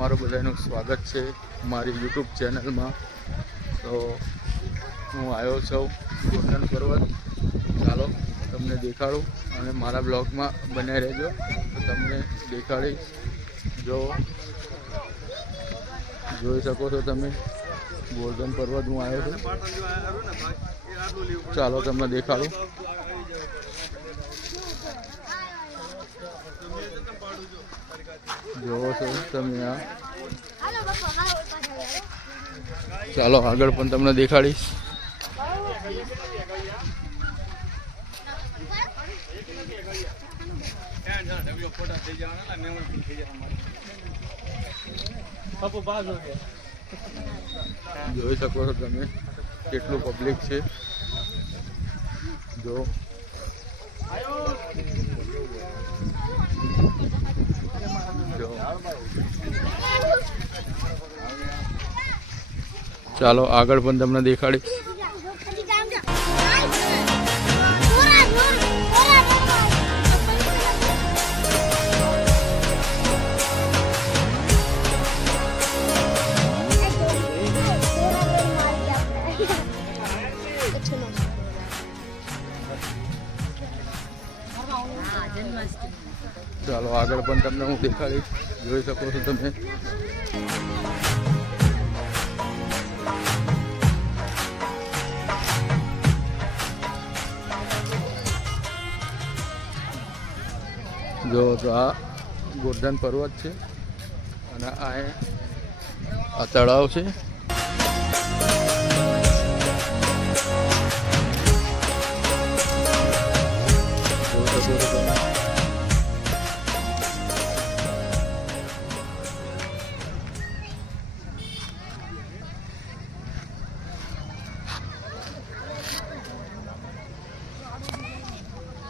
તમારું બધાનું સ્વાગત છે મારી યુટ્યુબ ચેનલમાં। તો હું આવ્યો છું ગોંડલ પર્વત। ચાલો તમને દેખાડું અને મારા બ્લોગમાં બન્યા રહેજો તો તમને દેખાડીશ। જોઈ શકો છો તમે ગોંડલ પર્વત હું આવ્યો છું। ચાલો તમને દેખાડું। જોવો છો તમે આ। ચાલો આગળ પણ તમને દેખાડીશ। જોઈ શકો છો તમે કેટલું પબ્લિક છે। જો ચાલો આગળ પણ તમને દેખાડીશ। ચાલો આગળ પણ તમને હું દેખાડીશ। જોઈ શકો છો તમે જો તો આ ગોંડલ પર્વત છે અને આ તળાવ છે।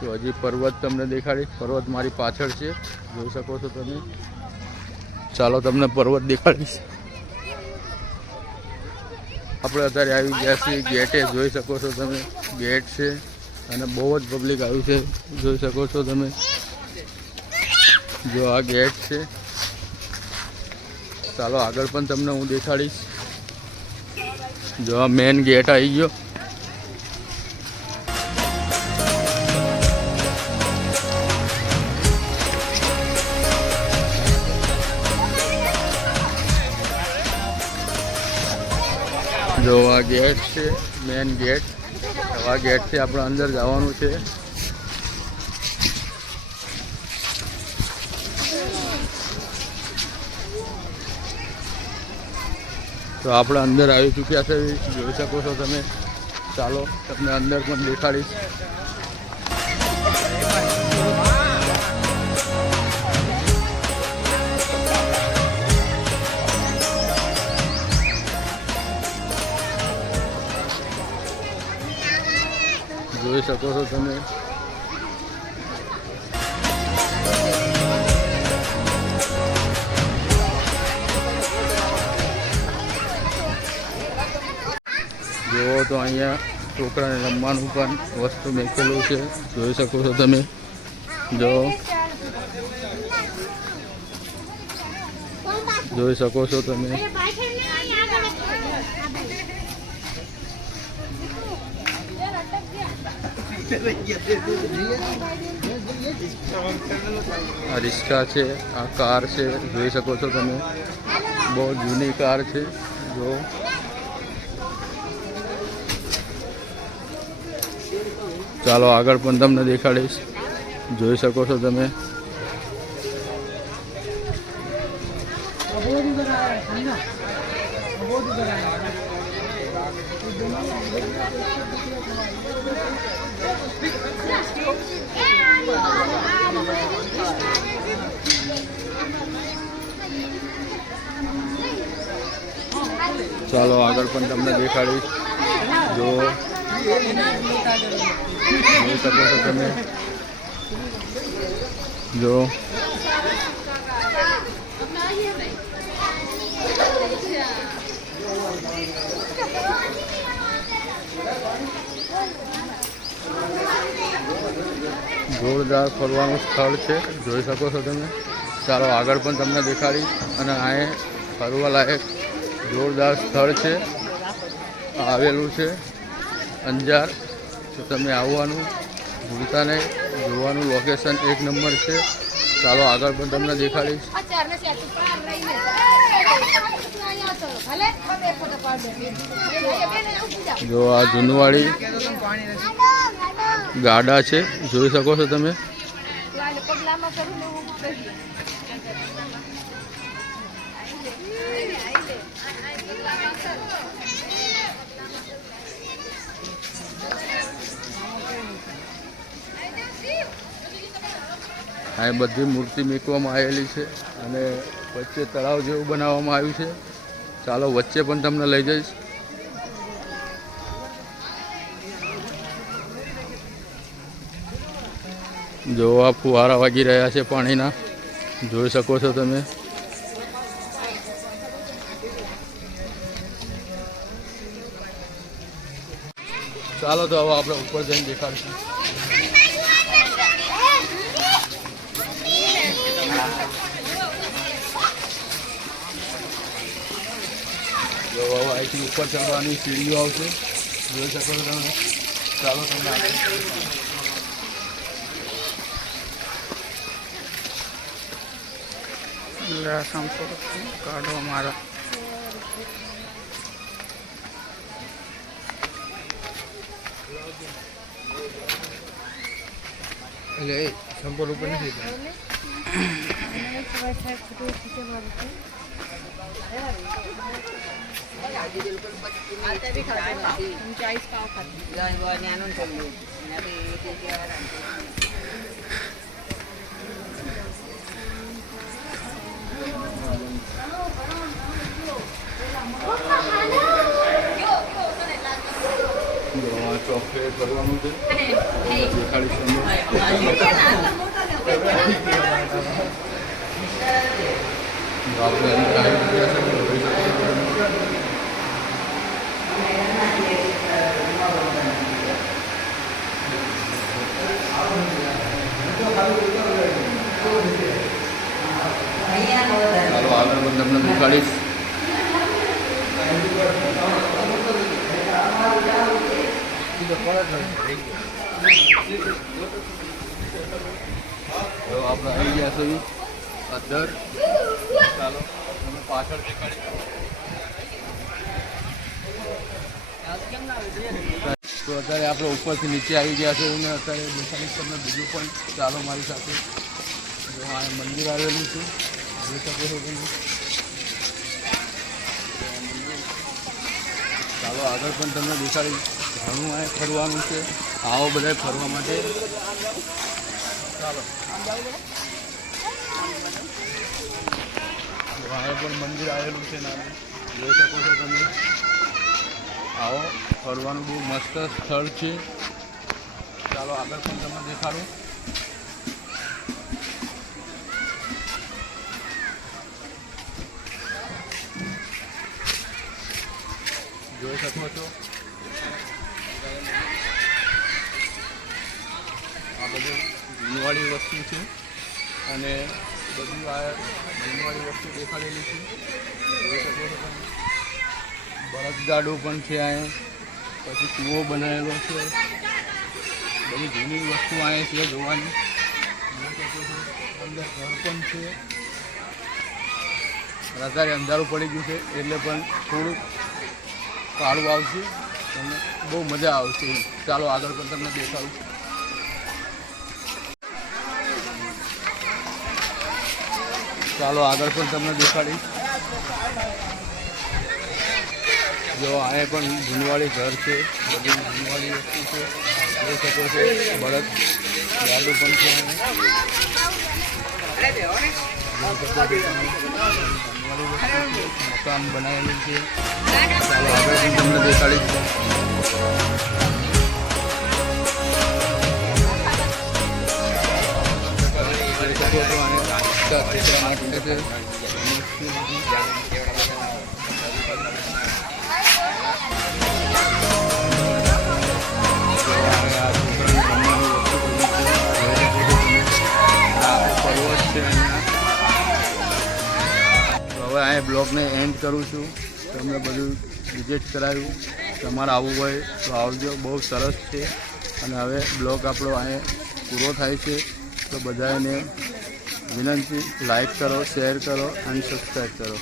તો હજી પર્વત તમને દેખાડીશ। પર્વત મારી પાછળ છે, જોઈ શકો છો તમે। ચાલો તમને પર્વત દેખાડીશ। આપણે અત્યારે આવી ગયા છીએ ગેટે, જોઈ શકો છો તમે ગેટ છે અને બહુ જ પબ્લિક આવ્યું છે, જોઈ શકો છો તમે। જો આ ગેટ છે। ચાલો આગળ પણ તમને હું દેખાડીશ। જો આ મેન ગેટ આવી ગયો। જો આ ગેટ છે મેન ગેટ। આ ગેટથી આપણે અંદર જવાનું છે। તો આપણે અંદર આવી ચૂક્યા છે, જોઈ શકો છો તમે। ચાલો તમને અંદર પણ દેખાડીશ। જોઈ શકો છો તમે જુઓ તો અહીંયા છોકરાને રમવાનું પણ વસ્તુ મૂકેલું છે, જોઈ શકો છો તમે। જોઈ શકો છો તમે। આ રિક્ષા છે, આ કાર છે, જોઈ શકો છો તમે। બહુ જૂની કાર છે। જો ચાલો આગળ પણ તમને દેખાડીશ। જોઈ શકો છો તમે। ચાલો આગળ પણ તમને દેખાડીશ। જો જોઈ શકો છો તમે। જો જોરદાર ફરવાનું સ્થળ છે, જોઈ શકો છો તમે। ચાલો આગળ પણ તમને દેખાડી. અને આ ફરવા લાયક જોરદાર સ્થળ છે, આવેલું છે અંજાર. તો તમે આવવાનું ભૂલતા નહીં. જોવાનું લોકેશન એક નંબર છે. ચાલો આગળ પણ તમને દેખાડીશ. જો આ જુનવાડી ગાડા છે, જોઈ શકો છો તમે. આ બધી મૂર્તિ મૂકવામાં આવેલી છે અને વચ્ચે તળાવ જેવું બનાવવામાં આવ્યું છે. ચાલો વચ્ચે પણ તમને લઈ જઈશ. જો આ ફુવારા વાગી રહ્યા છે પાણીના, જોઈ શકો છો તમે. ચાલો તો હવે આપણે ઉપર જઈને દેખાડીશું. જો હવે અહીંથી ઉપર ચડવાની સીડીઓ આવશે, જોઈ શકો છો તમે. ચાલો તમને કાઢો મારા એટલે સંપર્ક ઉપર નથી. ચોકલેટ કરવાનું છે, ચાલો આગળ પણ તમને દેખાડીશ. આપણે આવી ગયા છે અંદર. ચાલો તમે પાછળ દેખાડી. તો અત્યારે આપણે ઉપરથી નીચે આવી ગયા છે અને અત્યારે દેખાડીશ તમને બીજું પણ. ચાલો મારી સાથે. જો આ મંદિર આવેલું છે, જોઈ શકો છો તમે. ચાલો આગળ પણ તમને દેખાડી. ઘણું આ ફરવાનું છે, આવો બધા ફરવા માટે. ચાલો અહીંયા પણ મંદિર આવેલું છે નાનું, જોઈ શકો છો તમે. આવો ફરવાનું બહુ મસ્ત સ્થળ છે. ચાલો આગળ પણ તમને દેખાડું. જોઈ શકો છો આ બધું જૂનવાળી વસ્તુ છે અને બધું આ જૂનવાળી વસ્તુ દેખાડેલી છે. જોઈ શકો છો તમે. બળદગાડું પણ છે અહીંયા, પછી કૂવો બનાવેલો છે. બધી જૂની વસ્તુ અહીંયા છે જોવાની. જોઈ શકો છો અંદર ઘર પણ છે. અત્યારે અંધારું પડી ગયું છે એટલે પણ થોડુંક કાળું આવશે, તમને બહુ મજા આવશે. ચાલો આગળ પણ તમને દેખાડું. ચાલો આગળ પણ તમને દેખાડીશ. જો અહીંયા પણ જૂનવાળી ઘર છે, બધી જૂનવાળી વસ્તુ છે. જોઈ શકો છો બળદ ગાડું પણ છે. મકાન બનાવેલું છે. ચાલો આગળ પણ તમને દેખાડીશ. નાખે છે. પર્વત છે અહીંયા. હવે અહીંયા બ્લોગને એન્ડ કરું છું. તમને બધું વિઝિટ કરાવ્યું. તમારે આવવું હોય તો આવજો, બહુ સરસ છે. અને હવે બ્લોગ આપણો અહીંયા પૂરો થાય છે. તો બધાને વિનંતી, લાઈક કરો, શેર કરો અને સબસ્ક્રાઈબ કરો.